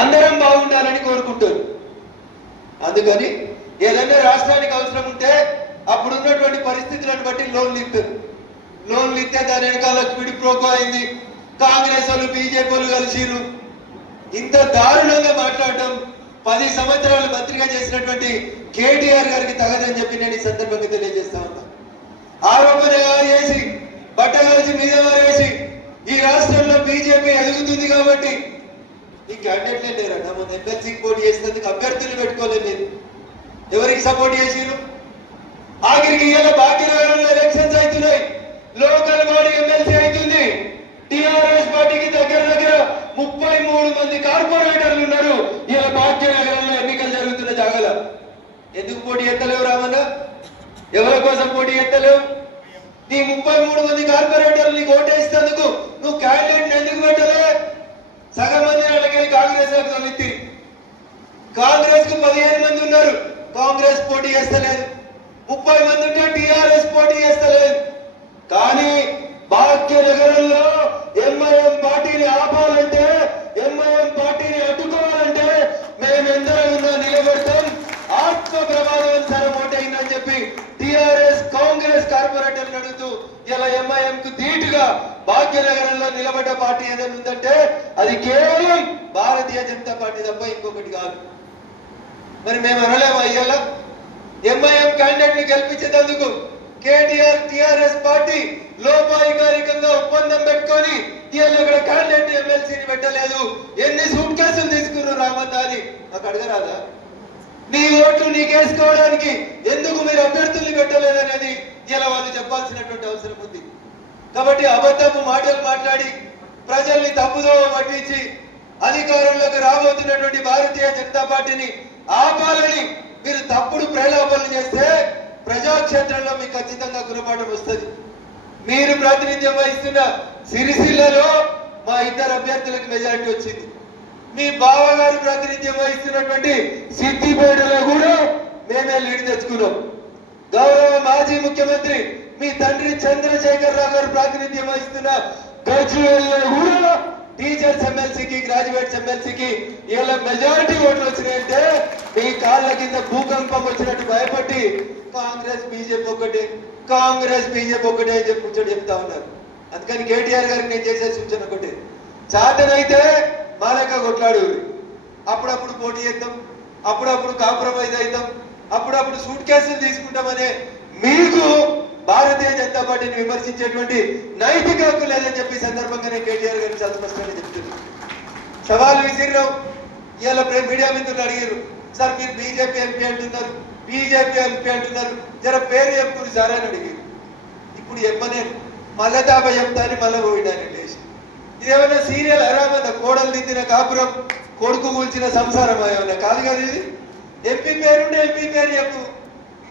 అందరం బాగుండాలని కోరుకుంటారు. అందుకని ఏదైనా రాష్ట్రానికి అవసరం ఉంటే అప్పుడు ఉన్నటువంటి పరిస్థితులను బట్టి లోన్లు ఇస్తారు. లోన్లు ఇస్తే దాని వెనకాల క్విడ్ ప్రోకో అయింది, కాంగ్రెస్ వాళ్ళు బీజేపీ వాళ్ళు కలిసిరు. ఇంత దారుణంగా మాట్లాడటం 10 సంవత్సరాలు మంత్రిగా చేసినటువంటి కేటీఆర్ గారికి తగదని చెప్పి నేను ఈ సందర్భంగా తెలియజేస్తా ఉన్నా. ఆరోపణగా చేసి బట్టగలిసి మీద వేసి ఈ రాష్ట్రంలో బీజేపీ ఎదుగుతుంది కాబట్టి ఈ క్యాండిడేట్లే లేరట. మొన్న ఎమ్మెల్సీకి పోటీ చేసినందుకు అభ్యర్థులు పెట్టుకోలేదు. మీరు ఎవరికి సపోర్ట్ చేసిరు? ఆఖరికి ఇలా భాగ్యనగరంలో ఎలక్షన్స్ అవుతున్నాయి, లోకల్ బాడీ ఎమ్మెల్సీ అవుతుంది. టిఆర్ఎస్ పార్టీకి దగ్గర 33 మంది కార్పొరేటర్లు ఉన్నారు. ఇలా భాగ్యనగరంలో ఎన్నికలు జరుగుతున్న జాగాల ఎందుకు పోటీ ఎత్తలేవు రామన్న? ఎవరి కోసం పోటీ ఎత్తలేవు? నీ 33 మంది కార్పొరేటర్లు నీకు ఓటేసినందుకు నువ్వు క్యాండిడేట్ ఎందుకు పెట్టలే? సగం మంది వాళ్ళకి కాంగ్రెస్ తొలిత్తి. కాంగ్రెస్ కు 15 మంది ఉన్నారు, కాంగ్రెస్ పోటీ చేస్తలేదు. 30 మంది ఉంటే టిఆర్ఎస్ పోటీ చేస్తలేదు. కానీ భాగ్యనగరంలో ఎంఐఎం పార్టీని ఆపాలంటే, ఎంఐఎం పార్టీని అడ్డుకోవాలంటే మేమెందరం నిలబడతాం. ఆత్మ ప్రమాదం ఓటైందని చెప్పి టిఆర్ఎస్ కాంగ్రెస్ కార్పొరేటర్లు అడుగుతూ ఇలా ఎంఐఎం కు ధీటుగా భాగ్యనగరంలో నిలబడ్డ పార్టీ ఏదైనా ఉందంటే అది కేవలం భారతీయ జనతా పార్టీ తప్ప ఇంకొకటి కాదు. మరి మేము అనలేమా? ఇయ్యాల ఎంఐఎం క్యాండిడేట్ ని గెలిపించేందుకు కేటీఆర్ టిఆర్ఎస్ పార్టీ లోపాయికారికంగా ఒప్పందం పెట్టుకొని ఇవాళ ఇక్కడ క్యాండిడేట్ ఎమ్మెల్సీని పెట్టలేదు. ఎన్ని సూట్ కేసులు తీసుకున్నారు రామన్న అని నాకు అడగరాదా? నీ ఓట్లు నీకేసుకోవడానికి ఎందుకు మీరు అభ్యర్థుల్ని పెట్టలేదనేది ఇలా వాళ్ళు చెప్పాల్సినటువంటి అవసరం ఉంది. కాబట్టి అబద్ధపు మాటలు మాట్లాడి ప్రజల్ని తప్పుదోవ పట్టించి అధికారంలోకి రాబోతున్నటువంటి భారతీయ జనతా పార్టీని ఆపాలని మీరు తప్పుడు ప్రలోభాలు చేస్తే ప్రజాక్షేత్రంలో మీకు ఖచ్చితంగా గుణపాఠం వస్తుంది. మీరు ప్రాతినిధ్యం వహిస్తున్న సిరిసిల్లలో మా 2 అభ్యర్థులకు మెజారిటీ వచ్చింది. మీ బావగారు ప్రాతినిధ్యం వహిస్తున్నటువంటి సిద్దిపేటలో కూడా మేమే లీడ్ తెచ్చుకున్నాం. గౌరవ మాజీ ముఖ్యమంత్రి మీ తండ్రి చంద్రశేఖర్ రావు గారు ప్రాతినిధ్యం వహిస్తున్న గజ్వేల్లో కూడా టీచర్స్ ఎమ్మెల్సీకి, గ్రాడ్యుయేట్స్ ఎమ్మెల్సీకి ఇలా మెజారిటీ ఓట్లు వచ్చినాయంటే మీ కాళ్ళ కింద భూకంపం వచ్చినట్టు భయపడి కాంగ్రెస్ బీజేపీ ఒకటే, కాంగ్రెస్ బీజేపీ ఒకటే అని చెప్పి కూర్చొని చెప్తా ఉన్నారు. అందుకని కేటీఆర్ గారికి నేను చేసే సూచన ఒకటే, చాతనైతే మా లెక్క కొట్లాడు. అప్పుడప్పుడు పోటీ చేద్దాం, అప్పుడప్పుడు కాంప్రమైజ్ అవుతాం, అప్పుడప్పుడు సూట్ కేసులు తీసుకుంటామనే మీకు భారతీయ జనతా పార్టీని విమర్శించేటువంటి నైతిక హక్కు లేదని చెప్పి సందర్భంగా నేను కేటీఆర్ గారిని చాలా స్పష్టంగా చెప్తున్నాను. సవాల్ విసిరినాం. ఇవాళ మీడియా మిత్రులు అడిగారు, సార్ మీరు బీజేపీ ఎంపీ అంటున్నారు, బీజేపీ ఎంపీ అంటున్నారు, జర పేరు చెప్తున్నారు సార్ అని అడిగారు. ఇప్పుడు చెప్పనేను, మళ్ళా తాప చెప్తా అని మళ్ళీ పోయినాను లేచి. ఇదేమన్నా సీరియల్ అరామన్న కోడలు దిద్దిన కాపురం, కొడుకు కూల్చిన సంసారం ఏమన్నా కాదు కదా ఇది. ఎంపీ పేరుంటే ఎంపీ పేరు చెప్పు.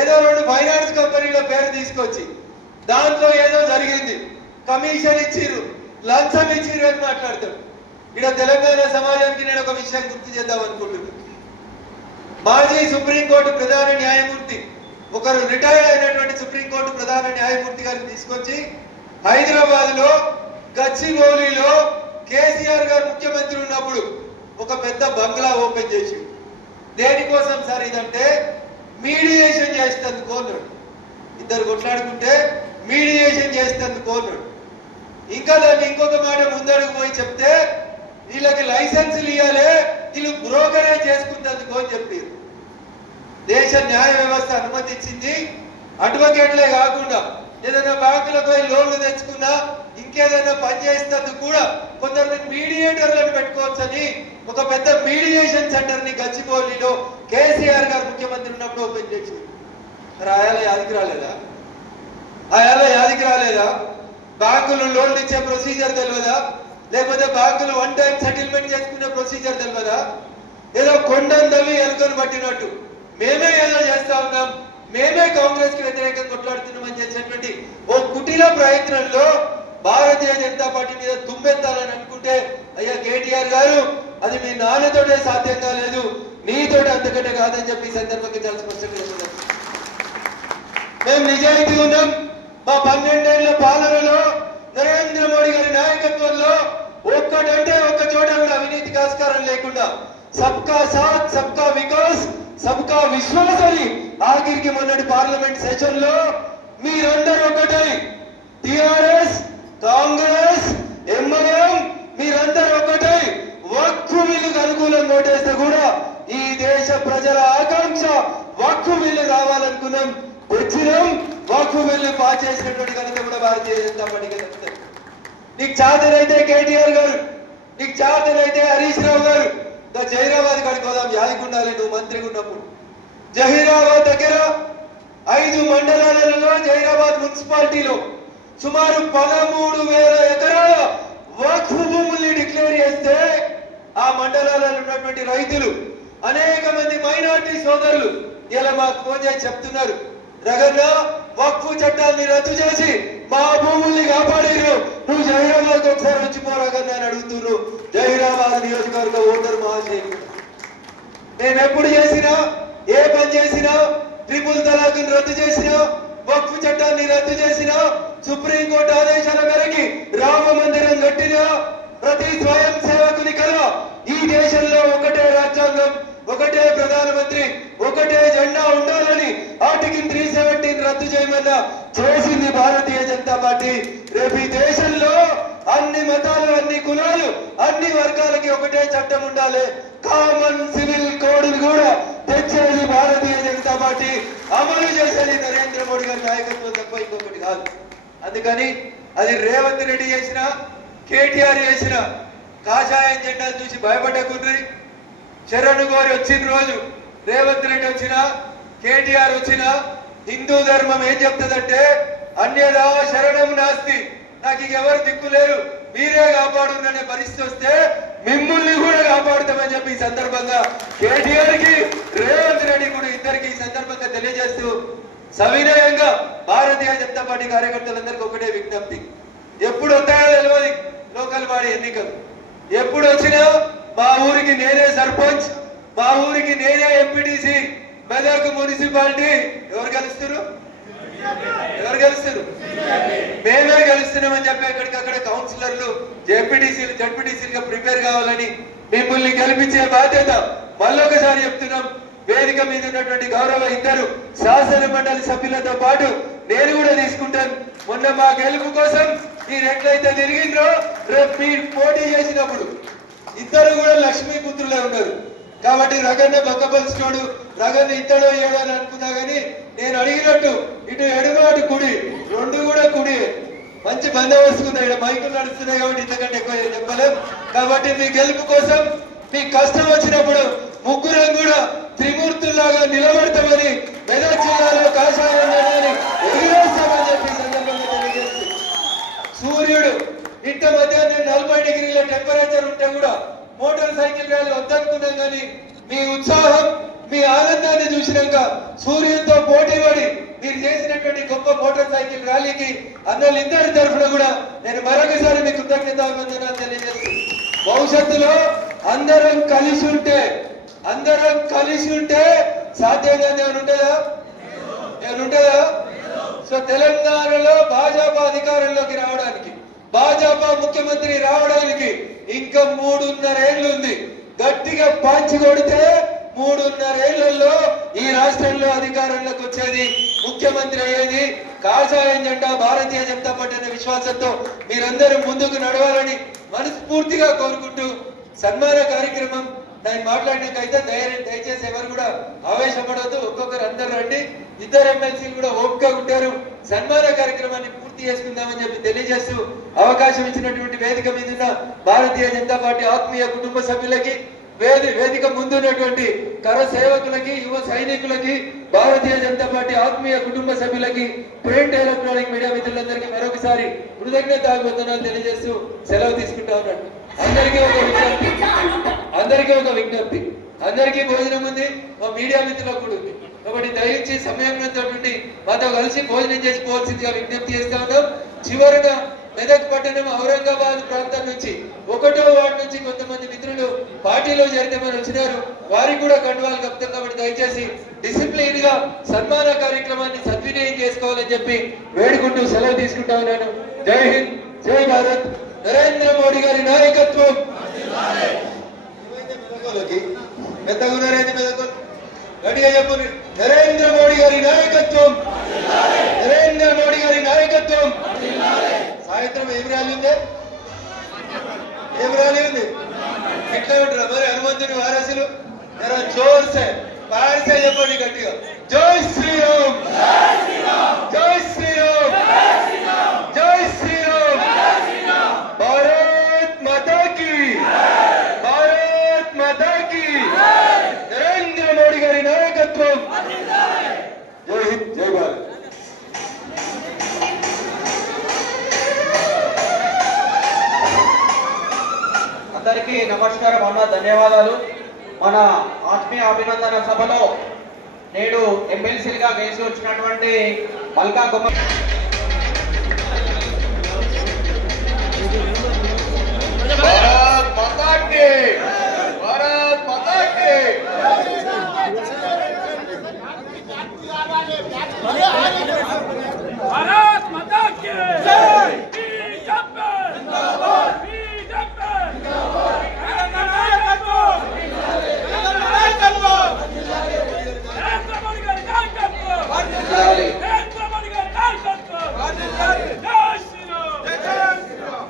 ఏదో 2 ఫైనాన్స్ కంపెనీల పేరు తీసుకొచ్చి దాంట్లో ఏదో జరిగింది, కమిషన్ ఇచ్చిర్రు, లంచం ఇచ్చిర్రు అని మాట్లాడతాడు. ఇక్కడ తెలంగాణ సమాజానికి నేను ఒక విషయం గుర్తు చేద్దాం అనుకుంటున్నాను. మాజీ సుప్రీంకోర్టు ప్రధాన న్యాయమూర్తి ఒకరు రిటైర్డ్ అయినటువంటి సుప్రీంకోర్టు ప్రధాన న్యాయమూర్తి గారిని తీసుకొచ్చి హైదరాబాద్ లో గచ్చిబౌలిలో కేసీఆర్ గారు ముఖ్యమంత్రి ఉన్నప్పుడు ఒక పెద్ద బంగ్లా ఓపెన్ చేసి, దేనికోసం సార్ ఇదంటే మీడియేషన్ చేసేందుకు అన్నాడు. 2 కొట్లాడుకుంటే మీడియేషన్ చేసేందుకు అన్నాడు. ఇంకా దాన్ని ఇంకొక మాట ముందడుగు పోయి చెప్తే వీళ్ళకి లైసెన్సులు ఇవ్వాలి, వీళ్ళు బ్రోకరేజ్ చేసుకున్నందుకు అని చెప్పారు. దేశ న్యాయ వ్యవస్థ అనుమతించింది. అడ్వకేట్లే కాకుండా ఏదైనా బ్యాంకులకు పోయి లోన్లు తెచ్చుకున్నా, ఇంకేదైనా పని చేసేందుకు కూడా కొందరు మీడియేటర్లను పెట్టుకోవచ్చని ఒక పెద్ద మీడియేషన్ సెంటర్ ని గచ్చిబౌలిలో కేసీఆర్ గారు ముఖ్యమంత్రి ఉన్నప్పుడు ఓపెన్ చేసింది. ఆయాల యాదికి రాలేదా? ఆయాల యాదికి రాలేదా? బ్యాంకులు లోన్లు ఇచ్చే ప్రొసీజర్ తెలియదా? లేకపోతే బ్యాంకులు 1 టైం సెటిల్మెంట్ చేసుకునే ప్రొసీజర్ తెలియదా? ఏదో కొండను తవ్వి ఎలుకను పట్టినట్టు మేమే ఏదో చేస్తా ఉన్నాం, మేమే కాంగ్రెస్ కి వ్యతిరేకంగా కొట్లాడుతున్నామని చేసినటువంటి ఓ కుటిల ప్రయత్నంలో భారతీయ జనతా పార్టీ మీద దుమ్మెత్తాలని అనుకుంటే, అయ్యా కేటీఆర్ గారు అది మీ నాన్నతోటే సాధ్యం కాలేదు, నీతోటి అంతకంటే కాదని చెప్పి సందర్భంగా చాలా స్పష్టంగా చెప్తున్నాం. మేము నిజాయితీ ఉన్నాం. మా 12 ఏళ్ల పాలనలో నరేంద్ర మోడీ గారి నాయకత్వంలో ఒక్కటంటే ఒక్క చోట కూడా అవినీతికి ఆస్కారం లేకుండా సబ్కా సాత్ సబ్కా వికాస్ సబ్కా విశ్వాస్ అని ఆఖరికి మొన్నటి పార్లమెంట్ సెషన్ లో మీరందరూ ఒకటై టిఆర్ఎస్ కాంగ్రెస్ ఎంఐఎం మీరందరూ ఒకటై వక్ఫ్ బిల్లుకు అనుకూలంగా ఓటేస్తే కూడా ఈ దేశ ప్రజల ఆకాంక్ష వక్ఫ్ బిల్లు రావాలనుకున్నాం, తెచ్చినాం. వక్ఫ్ బిల్లు పాస్ చేసినటువంటి ఘనత కూడా భారతీయ జనతా పార్టీకి దక్కుతుంది. నీకు చాతనైతే కేటీఆర్ గారు, నీకు చాతనైతే హరీష్ రావు గారు జహీరాబాద్ కాడికి పోదాం. యాదికుండాలి నువ్వు మంత్రిగా ఉన్నప్పుడు. జహీరాబాద్ దగ్గర 5 మండలాలలో జహీరాబాద్ మున్సిపాలిటీలో సుమారు 13,000 ఎకరాల వక్ఫ్ భూముల్ని డిక్లేర్ చేస్తే ఆ మండలాలలో ఉన్నటువంటి రైతులు అనేక మంది మైనార్టీ సోదరులు ఇలా మాకు ఫోన్ చేసి చెప్తున్నారు, రగన్న వక్ఫ్ చట్టాన్ని రద్దు చేసి మా భూముల్ని కాపాడారు, నువ్వు జహీరాబాద్ ఒకసారి వచ్చి పోరాగన్న అని అడుగుతున్నారు. జహీరాబాద్ నియోజకవర్గ ఓటర్ మహాశయులు నేను ఎప్పుడు చేసినా ఏ పని చేసినా ట్రిపుల్ తలాక్ని రద్దు చేసినా వక్ఫ్ చట్టాన్ని రద్దు చేసినా సుప్రీంకోర్టు ఆదేశాల మేరకు రామ మందిరం కట్టినా ప్రతి స్వయం సేవకుని కల ఈ దేశంలో ఒకటే రాజ్యాంగం, ఒకటే ప్రధానమంత్రి, ఒకటే జెండా ఉండాలని ఆర్టికల్ 317 రద్దు చేయమన్నా చేసింది భారతీయ జనతా పార్టీ. రేపు ఈ దేశంలో అన్ని మతాలు, అన్ని కులాలు, అన్ని వర్గాలకి ఒకటే చట్టం ఉండాలి. కామన్ సివిల్ కోడ్ కూడా తెచ్చేది భారతీయ జనతా పార్టీ, అమలు చేసేది నరేంద్ర మోడీ గారి నాయకత్వం తప్ప ఇంకొకటి కాదు. అందుకని అది రేవంత్ రెడ్డి చేసిన, కేటీఆర్ చేసిన కాషాయం జెండా చూసి భయపడకుండ్రి. శరణు గోరి వచ్చిన రోజు రేవంత్ రెడ్డి వచ్చినా కేటీఆర్ వచ్చినా హిందూ ధర్మం ఏం చెప్తుందంటే అన్యదా శరణం నాస్తి, నాకు ఇక ఎవరు దిక్కులేరు, మీరే కాపాడుననే పరిస్థితి వస్తే మిమ్మల్ని కూడా కాపాడుతామని చెప్పి ఈ సందర్భంగా కేటీఆర్ కి రేవంత్ రెడ్డి కూడా ఇద్దరికి ఈ సందర్భంగా తెలియజేస్తూ సవినయంగా భారతీయ జనతా పార్టీ కార్యకర్తలందరికీ ఒకటే విజ్ఞప్తి, ఎప్పుడు వస్తాయో తెలియదు లోకల్ బాడీ ఎన్నికలు, ఎప్పుడు వచ్చినా మా ఊరికి నేనే సర్పంచ్, మా ఊరికి నేనే ఎంపీటీసీ, మెదక్ మున్సిపాలిటీ ఎవరు గెలుస్తారు, ఎవరు గెలుస్తారు, మేమే గెలుస్తున్నామని చెప్పి ఎక్కడికక్కడ కౌన్సిలర్లు జెడ్పీటీసీలు జడ్పీటీసీలుగా ప్రిపేర్ కావాలని మిమ్మల్ని గెలిపించే బాధ్యత మళ్ళొకసారి చెప్తున్నాం. వేదిక మీద ఉన్నటువంటి గౌరవ ఇద్దరు శాసన మండలి సభ్యులతో పాటు నేను కూడా తీసుకుంటాను. మొన్న మా గెలుపు కోసం మీరు ఎట్లయితే తిరిగిండ్రో రేపు మీరు పోటీ చేసినప్పుడు ఇద్దరు కూడా లక్ష్మీ పుత్రులే ఉన్నారు. కాబట్టి రగన్న బక్కపలిసినోడు, రగన్న ఇద్దడో ఏడో అని అనుకున్నా గానీ నేను అడిగినట్టు ఇటు ఎడుగు అటు కుడి రెండు కూడా కుడి మంచి బందోబస్తు ఉన్నాయి. ఇక్కడ మైకులు నడుస్తున్నాయి కాబట్టి ఇంతకంటే ఎక్కువ చెప్పలేం. కాబట్టి మీ గెలుపు కోసం మీ కష్టం వచ్చినప్పుడు ముగ్గురం కూడా త్రిమూర్తుల్లాగా నిలబడతామని మెదక్ జిల్లాలో కాషాయం ఎగిరేస్తామని చెప్పి సందర్భంగా తెలియజేస్తుంది. సూర్యుడు ఇంత మధ్యాహ్నం 40 డిగ్రీల టెంపరేచర్ ఉంటే కూడా మోటార్ సైకిల్ ర్యాలీ వద్దనుకున్నాం కానీ మీ ఉత్సాహం మీ ఆనందాన్ని చూసినాక సూర్యుడితో పోటీ పడి మీరు చేసినటువంటి గొప్ప మోటార్ సైకిల్ ర్యాలీకి అన్నలిద్దరి తరఫున కూడా నేను మరొకసారి మీ కృతజ్ఞతాభివందనాలు తెలియజేస్తున్నాను. భవిష్యత్తులో అందరం కలిసి ఉంటే సాధ్యంగా ఏమనుంటుందా? సో తెలంగాణలో భాజపా అధికారంలోకి రావడానికి, భాజపా ముఖ్యమంత్రి రావడానికి ఇంకా 3.5 ఏళ్ళు ఉంది. గట్టిగా పంచి కొడితే 3.5 ఏళ్లలో ఈ రాష్ట్రంలో అధికారంలోకి వచ్చేది, ముఖ్యమంత్రి అయ్యేది కాషాయం జెండా భారతీయ జనతా పార్టీ అనే విశ్వాసంతో మీరందరూ ముందుకు నడవాలని మనస్ఫూర్తిగా కోరుకుంటూ సన్మాన కార్యక్రమం నేను మాట్లాడినాకైతే దయచేసి ఎవరు కూడా ఆవేశపడవద్దు, ఒక్కొక్కరు అందరు రండి. ఇద్దరు ఎమ్మెల్సీలు కూడా ఓపికగా ఉంటారు. సన్మాన కార్యక్రమాన్ని పూర్తి చేసుకుందామని చెప్పి తెలియజేస్తూ అవకాశం ఇచ్చినటువంటి వేదిక మీద ఉన్న భారతీయ జనతా పార్టీ ఆత్మీయ కుటుంబ సభ్యులకి, వేదిక ముందున్నటువంటి కర సేవకులకి, యువ సైనికులకి, భారతీయ జనతా పార్టీ ఆత్మీయ కుటుంబ సభ్యులకి, ప్రింట్ ఎలక్ట్రానిక్ మీడియా మిత్రులందరికీ మరొకసారి కృతజ్ఞతాభివందనాలు తెలియజేస్తూ సెలవు తీసుకుంటా ఉన్నాను. అందరికీ ఒక విజ్ఞప్తి, అందరికీ భోజనం ఉంది, మా మీడియా మిత్రులకు కూడా ఉంది. కాబట్టి దయచేసి సమయంతో మాతో కలిసి భోజనం చేసుకోవాల్సిందిగా విజ్ఞప్తి చేస్తా ఉన్నాం. చివరిగా మెదక్ పట్టణం ఔరంగాబాద్ ప్రాంతం నుంచి 1వ వార్డు నుంచి కొంతమంది మిత్రులు పార్టీలో చేరితమని వచ్చినారు. వారికి కూడా కండువాలు కప్తాం. కాబట్టి దయచేసి డిసిప్లిన్ గా సన్మాన కార్యక్రమాన్ని సద్వినియోగం చేసుకోవాలని చెప్పి వేడుకుంటూ సెలవు తీసుకుంటా ఉన్నాను. జై హింద్, జై భారత్. నరేంద్ర మోడీ గారి నాయకత్వం గట్టిగా చెప్పు. నరేంద్ర మోడీ గారి నాయకత్వం, నరేంద్ర మోడీ గారి నాయకత్వం. సాయంత్రం ఏం ర్యాలీ ఉంది? ఏం ర్యాలీ ఉంది? ఎట్లా ఉంటారా మరి హనుమంతుని వారసులు? జరా జోర్సే పారిసే చెప్పండి గట్టిగా. జై శ్రీరామ్, జై శ్రీరామ్, జై శ్రీరామ్. భారత్ మాతా కీ, భారత్ మాతా కీ. నరేంద్ర మోడీ గారి నాయకత్వం. జై హింద్, జై భారత్. అందరికీ నమస్కారం అన్న, ధన్యవాదాలు. మన ఆత్మీయ అభినందన సభలో నేడు ఎమ్మెల్సీలుగా గెలిచి వచ్చినటువంటి మల్కా గుమ్మ భారత్ మాతా కీ, భారత్ మాతా కీ. भारत माता की जय। बीजेपी जिंदाबाद, बीजेपी जिंदाबाद। नरेंद्र मोदी गारी नायकत्व, नरेंद्र मोदी गारी नायकत्व। जय श्री राम, जय श्री राम.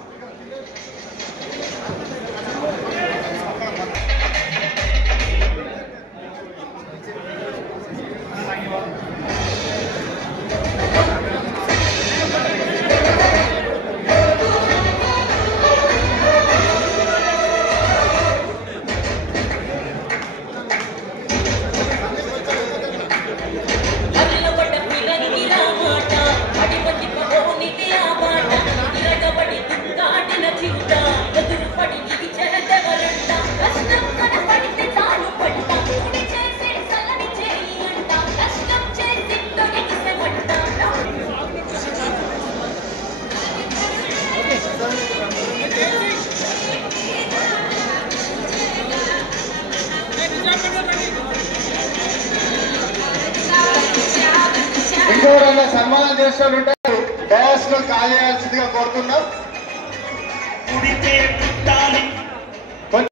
ఇంకెవరైనా సన్మానం చేస్తూ ఉంటారు, డయాస్ లో ఖాళీ చేయాల్సిందిగా కోరుతున్నాం.